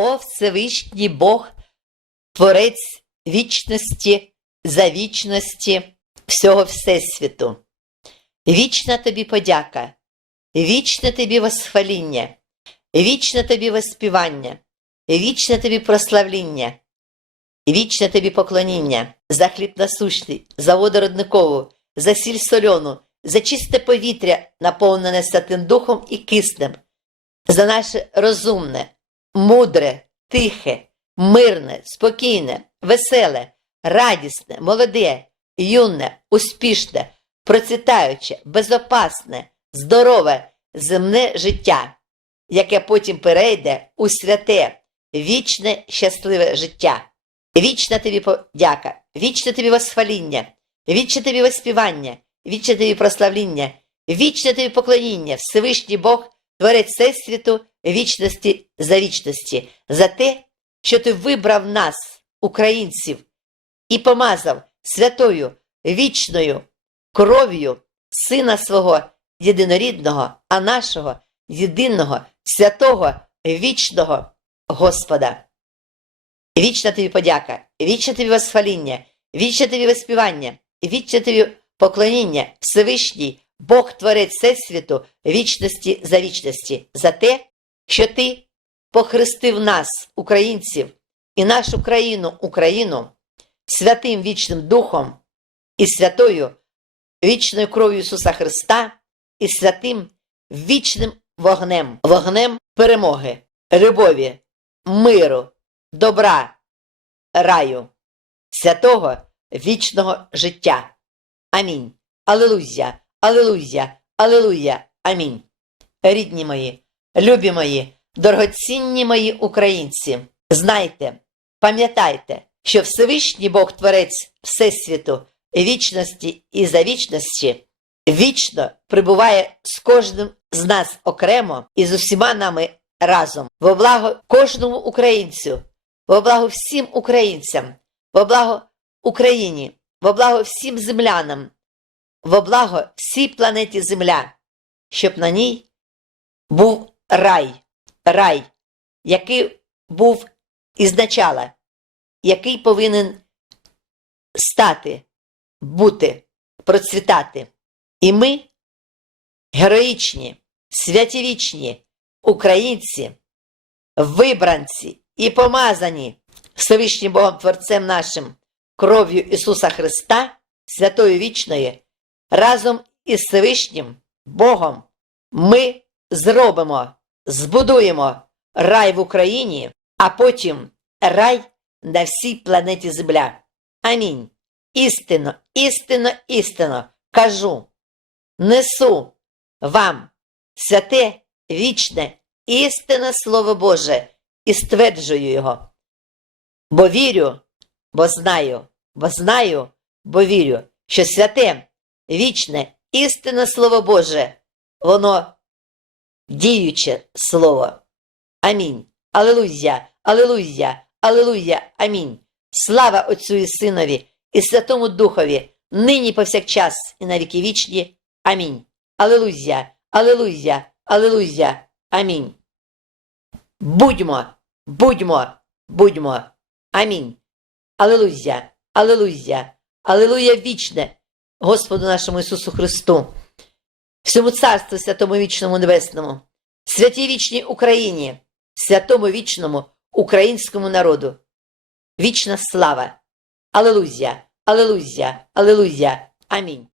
О Всевишній Бог, Творець вічності, за вічності всього Всесвіту. Вічна тобі подяка, вічне тобі восхваління, вічне тобі воспівання, вічне тобі прославління, вічне тобі поклоніння за хліб насущний, за воду родникову, за сіль сольону, за чисте повітря, наповнене Святим Духом і киснем, за наше розумне, мудре, тихе, мирне, спокійне, веселе, радісне, молоде, юне, успішне, процвітаюче, безопасне, здорове, земне життя, яке потім перейде у святе, вічне, щасливе життя. Вічна тобі подяка, вічне тобі восхваління, вічне тобі воспівання, вічне тобі прославління, вічне тобі поклоніння, Всевишній Бог, Творець Всесвіту, вічності за вічності, за те, що ти вибрав нас, українців, і помазав святою вічною кров'ю Сина свого єдинорідного, а нашого єдиного, святого, вічного Господа. Вічна тобі подяка, вічне тобі восхваління, вічне тобі воспівання, вічне тобі поклоніння, Всевишній, Бог Творець Всесвіту, вічності за вічності, за те, що ти похрестив нас, українців, і нашу країну, Україну, святим вічним Духом і святою вічною кров'ю Ісуса Христа і святим вічним вогнем, вогнем перемоги, любові, миру, добра, раю, святого вічного життя. Амінь. Алелуя, алелуя, алелуя, амінь. Рідні мої, любі мої, дорогоцінні мої українці, знайте, пам'ятайте, що Всевишній Бог Творець Всесвіту, вічності і за вічності, вічно прибуває з кожним з нас окремо і з усіма нами разом, во благо кожному українцю, во благо всім українцям, во благо Україні, во благо всім землянам, во благо всій планеті Земля, щоб на ній був рай, рай, який був ізначала, який повинен стати, бути, процвітати. І ми, героїчні, святівічні українці, вибранці і помазані Всевишнім Богом Творцем нашим, кров'ю Ісуса Христа, святою вічної, разом із Всевишнім Богом ми зробимо, збудуємо рай в Україні, а потім рай на всій планеті Земля. Амінь. Істинно, істинно, істинно кажу, несу вам святе, вічне, істинне Слово Боже і стверджую його. Бо вірю, бо знаю, бо знаю, бо вірю, що святе, вічне, істинне Слово Боже, воно діюче Слово. Амінь. Алелуя, Алелуя, Алелуя, Амінь. Слава Отцю і Синові і Святому Духові, нині повсякчас і на віки вічні. Амінь. Алелуя, Алелуя, Алелуя, Амінь. Будьмо, будьмо, будьмо. Амінь. Алелуя, Алелуя, Алелуя вічне, Господу нашому Ісусу Христу, всьому царству святому вічному небесному, святій вічній Україні, святому вічному українському народу. Вічна слава! Алелузія! Алелузія! Алелузія! Амінь.